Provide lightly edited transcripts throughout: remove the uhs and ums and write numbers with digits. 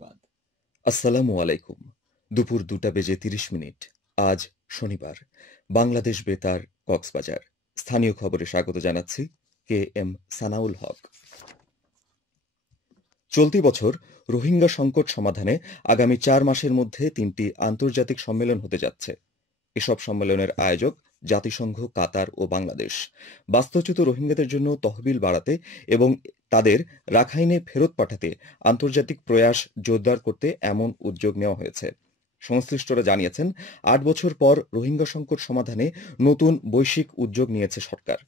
সংবাদ। আসসালামু আলাইকুম। দুপুর 2:30 আজ শনিবার। বাংলাদেশ বেতার, কক্সবাজার। স্থানীয় খবরে স্বাগত জানাচ্ছি KM সানাউল হক। চলতি বছর রোহিঙ্গা সংকট সমাধানে আগামী 4 মাসের মধ্যে 3টি আন্তর্জাতিক সম্মেলন হতে যাচ্ছে। এসব সম্মেলনের আয়োজক জাতিসংঘ, কাতার ও বাংলাদেশ। বাস্তুচ্যুত রোহিঙ্গাদের জন্য তহবিল বাড়াতে এবং তাদের রাখাইনে ফেরত পাঠাতে আন্তর্জাতিক প্রয়াস জোরদার করতে এমন উদ্যোগ নেওয়া হয়েছে। সংশ্লিষ্টরা জানিয়েছেন, 8 বছর পর রোহিঙ্গা সংকট সমাধানে নতুন বৈশ্বিক উদ্যোগ নিয়েছে সরকার।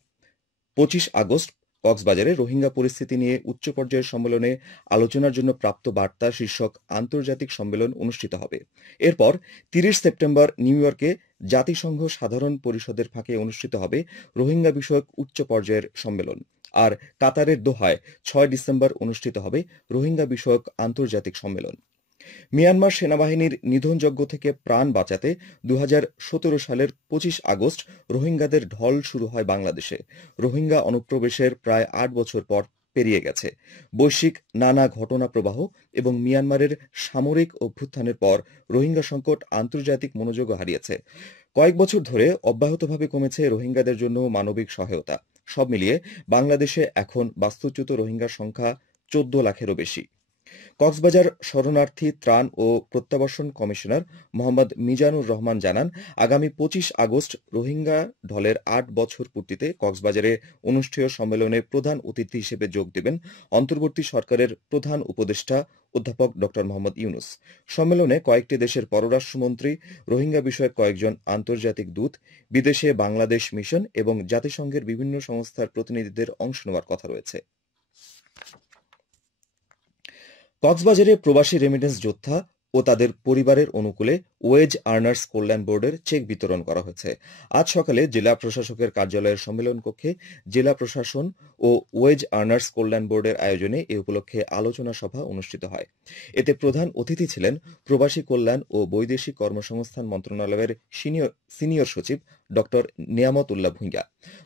25 আগস্ট কক্সবাজারে রোহিঙ্গা পরিস্থিতি নিয়ে উচ্চ পর্যায়ের সম্মেলনে আলোচনার জন্য প্রাপ্ত বার্তা শীর্ষক আন্তর্জাতিক সম্মেলন অনুষ্ঠিত হবে। এরপর 30 সেপ্টেম্বর নিউ ইয়র্কে জাতিসংঘ সাধারণ পরিষদের ফাঁকে অনুষ্ঠিত হবে রোহিঙ্গা বিষয়ক উচ্চ পর্যায়ের সম্মেলন। আর কাতারের দোহায় 6 ডিসেম্বর অনুষ্ঠিত হবে রোহিঙ্গা বিষয়ক আন্তর্জাতিক সম্মেলন। মিয়ানমার সেনাবাহিনীর নিধনযজ্ঞ থেকে প্রাণ বাঁচাতে 2017 সালের 25 আগস্ট রোহিঙ্গাদের ঢল শুরু হয় বাংলাদেশে। রোহিঙ্গা অনুপ্রবেশের প্রায় 8 বছর পর পেরিয়ে গেছে। বৈশ্বিক নানা ঘটনা প্রবাহ এবং মিয়ানমারের সামরিক অভ্যুত্থানের পর রোহিঙ্গা সংকট আন্তর্জাতিক মনোযোগও হারিয়েছে। কয়েক বছর ধরে অব্যাহতভাবে কমেছে রোহিঙ্গাদের জন্য মানবিক সহায়তা। সব মিলিয়ে বাংলাদেশে এখন বাস্তুচ্যুত রোহিঙ্গার সংখ্যা 14 লাখেরও বেশি। কক্সবাজার শরণার্থী ত্রাণ ও প্রত্যাবাসন কমিশনার মোহাম্মদ মিজানুর রহমান জানান, আগামী 25 আগস্ট রোহিঙ্গা ঢলের 8 বছর পূর্তিতে কক্সবাজারে অনুষ্ঠেয় সম্মেলনে প্রধান অতিথি হিসেবে যোগ দেবেন অন্তর্বর্তী সরকারের প্রধান উপদেষ্টা অধ্যাপক ড মোহাম্মদ ইউনুস। সম্মেলনে কয়েকটি দেশের পররাষ্ট্রমন্ত্রী, রোহিঙ্গা বিষয়ক কয়েকজন আন্তর্জাতিক দূত, বিদেশে বাংলাদেশ মিশন এবং জাতিসংঘের বিভিন্ন সংস্থার প্রতিনিধিদের অংশ নেওয়ার কথা রয়েছে। কক্সবাজারে প্রবাসী রেমিটেন্স যোদ্ধা ও তাদের পরিবারের অনুকূলে ওয়েজ আর্নার্স কল্যাণ বোর্ডের চেক বিতরণ করা হয়েছে। আজ সকালে জেলা প্রশাসকের কার্যালয়ের সম্মেলন কক্ষে জেলা প্রশাসন ও ওয়েজ আর্নার্স কল্যাণ বোর্ডের আয়োজনে এ উপলক্ষে আলোচনা সভা অনুষ্ঠিত হয়। এতে প্রধান অতিথি ছিলেন প্রবাসী কল্যাণ ও বৈদেশিক কর্মসংস্থান মন্ত্রণালয়ের সিনিয়র সচিব ড নিয়ামত উল্লাহ ভূঁইয়া।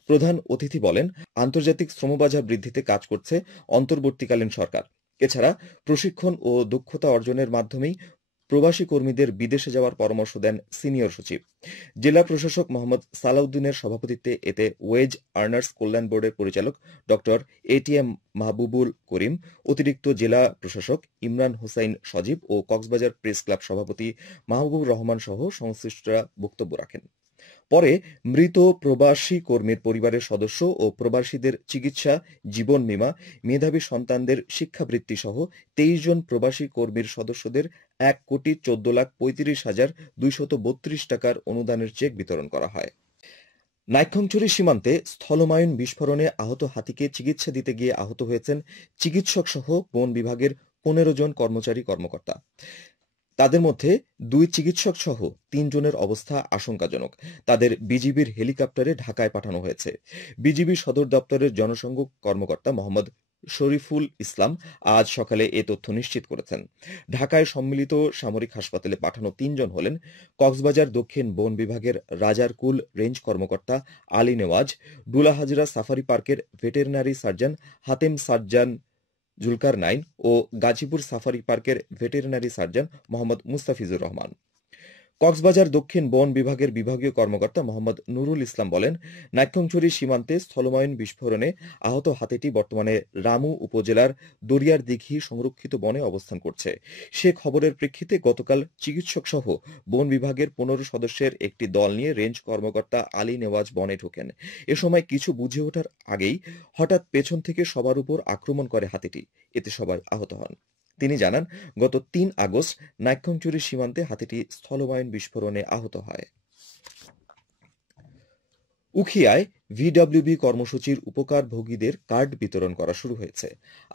প্রধান অতিথি বলেন, আন্তর্জাতিক শ্রমবাজার বৃদ্ধিতে কাজ করছে অন্তর্বর্তীকালীন সরকার। এছাড়া প্রশিক্ষণ ও দক্ষতা অর্জনের মাধ্যমেই প্রবাসী কর্মীদের বিদেশে যাওয়ার পরামর্শ দেন সিনিয়র সচিব। জেলা প্রশাসক মোহাম্মদ সালাউদ্দিনের সভাপতিত্বে এতে ওয়েজ আর্নার্স কল্যাণ বোর্ডের পরিচালক ড ATM মাহবুবুল করিম, অতিরিক্ত জেলা প্রশাসক ইমরান হোসাইন সজীব ও কক্সবাজার প্রেস ক্লাব সভাপতি মাহবুবুর রহমান সহ সংশ্লিষ্টরা বক্তব্য রাখেন। পরে মৃত প্রবাসী কর্মীর পরিবারের সদস্য ও প্রবাসীদের চিকিৎসা, জীবন বীমা, মেধাবী সন্তানদের শিক্ষাবৃত্তি সহ 23 জন প্রবাসী কর্মীর সদস্যদের 1,14,35,232 টাকার অনুদানের চেক বিতরণ করা হয়। নাইক্ষ্যংছড়ি সীমান্তে স্থলমায়ন বিস্ফোরণে আহত হাতিকে চিকিৎসা দিতে গিয়ে আহত হয়েছেন চিকিৎসক সহ বন বিভাগের 15 জন কর্মচারী-কর্মকর্তা। তাদের মধ্যে 2 চিকিৎসক সহ 3 জনের অবস্থা আশঙ্কাজনক। তাদের বিজিবির হেলিকপ্টারে ঢাকায় পাঠানো হয়েছে। বিজিবি সদর দপ্তরের জনসংযোগ কর্মকর্তা মোহাম্মদ শরীফুল ইসলাম আজ সকালে এ তথ্য নিশ্চিত করেছেন। ঢাকায় সম্মিলিত সামরিক হাসপাতালে পাঠানো 3 জন হলেন কক্সবাজার দক্ষিণ বন বিভাগের রাজারকুল রেঞ্জ কর্মকর্তা আলী নেওয়াজ, ডুলাহাজরা সাফারি পার্কের ভেটেরিনারি সার্জন হাতেম সাজ্জান জুলকারনাইন ও গাজীপুর সাফারি পার্কের ভেটেরিনারি সার্জন মোহাম্মদ মুস্তাফিজুর রহমান। কক্সবাজার দক্ষিণ বন বিভাগের বিভাগীয় কর্মকর্তা মোহাম্মদ নুরুল ইসলাম বলেন, নাইক্ষ্যংছড়ি সীমান্তে স্থলমায়ন বিস্ফোরণে আহত হাতিটি বর্তমানে রামু উপজেলার দরিয়ার দিঘি সংরক্ষিত বনে অবস্থান করছে। সে খবরের প্রেক্ষিতে গতকাল চিকিৎসক সহ বন বিভাগের 15 সদস্যের একটি দল নিয়ে রেঞ্জ কর্মকর্তা আলী নেওয়াজ বনে ঢোকেন। এ সময় কিছু বুঝে ওঠার আগেই হঠাৎ পেছন থেকে সবার উপর আক্রমণ করে হাতিটি। এতে সবাই আহত হন। তিনি জানান, গত 3 আগস্ট নাইক্ষ্যংছড়ি সীমান্তে হাতিটি স্থলমায়ন বিস্ফোরণে আহত হয়। উখিয়ায় VWB কর্মসূচির উপকারভোগীদের কার্ড বিতরণ করা শুরু হয়েছে।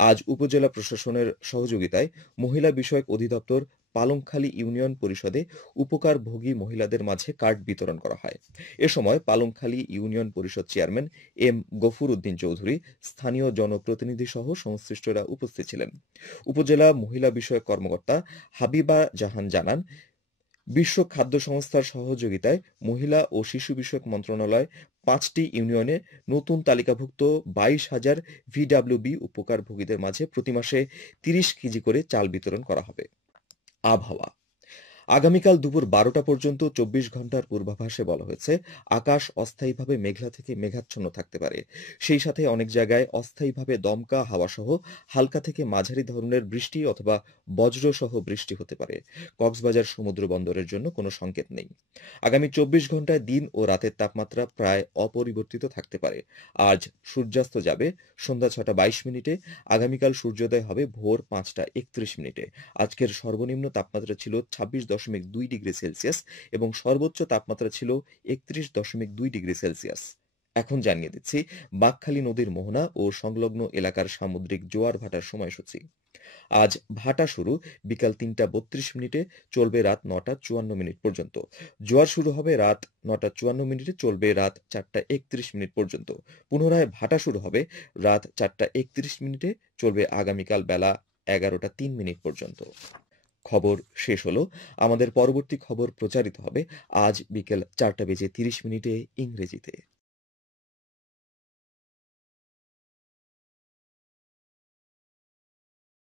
আজ উপজেলা প্রশাসনের সহযোগিতায় মহিলা বিষয়ক অধিদপ্তর পালংখালী ইউনিয়ন পরিষদে উপকারভোগী মহিলাদের মাঝে কার্ড বিতরণ করা হয়। এ সময় পালংখালী ইউনিয়ন পরিষদ চেয়ারম্যান M গফুর উদ্দিন চৌধুরী, স্থানীয় জনপ্রতিনিধি সহ সংশ্লিষ্টরা উপস্থিত ছিলেন। উপজেলা মহিলা বিষয়ক কর্মকর্তা হাবিবা জাহান জানান, বিশ্ব খাদ্য সংস্থার সহযোগিতায় মহিলা ও শিশু বিষয়ক মন্ত্রণালয় 5টি ইউনিয়নে নতুন তালিকাভুক্ত 22,000 ভিডব্লিউবি উপকারভোগীদের মাঝে প্রতি মাসে 30 কেজি করে চাল বিতরণ করা হবে। আবহাওয়া আগামীকাল দুপুর 12টা পর্যন্ত 24 ঘন্টার পূর্বাভাসে বলা হয়েছে আকাশ অস্থায়ীভাবে মেঘলা থেকে মেঘাচ্ছন্ন থাকতে পারে। সেই সাথে অনেক জায়গায় অস্থায়ীভাবে দমকা হাওয়াসহ হালকা থেকে মাঝারি ধরনের বৃষ্টি অথবা বজ্রসহ বৃষ্টি হতে পারে। কক্সবাজার সমুদ্র বন্দরের জন্য কোনো সংকেত নেই। আগামী 24 ঘন্টায় দিন ও রাতের তাপমাত্রা প্রায় অপরিবর্তিত থাকতে পারে। আজ সূর্যাস্ত যাবে সন্ধ্যা 6টা 22 মিনিটে। আগামীকাল সূর্যোদয় হবে ভোর 5টা 31 মিনিটে। আজকের সর্বনিম্ন তাপমাত্রা ছিল 26.2 ডিগ্রি সেলসিয়াস এবং সর্বোচ্চ তাপমাত্রা ছিল 31.2 ডিগ্রি সেলসিয়াস। এখন জানিয়ে দিচ্ছি বাঁকখালী নদীর মোহনা ও সংলগ্ন এলাকার সামুদ্রিক জোয়ার ভাটার সময়সূচি। আজ ভাটা শুরু বিকাল 3টা 32 মিনিটে, চলবে রাত 9টা 54 মিনিট পর্যন্ত। জোয়ার শুরু হবে রাত 9টা 54 মিনিটে, চলবে রাত 4টা 31 মিনিট পর্যন্ত। পুনরায় ভাটা শুরু হবে রাত 4টা 31 মিনিটে, চলবে আগামীকাল বেলা 11টা 3 মিনিট পর্যন্ত। খবর শেষ হলো। আমাদের পরবর্তী খবর প্রচারিত হবে আজ বিকেল 4টা বেজে 30 মিনিটে ইংরেজিতে।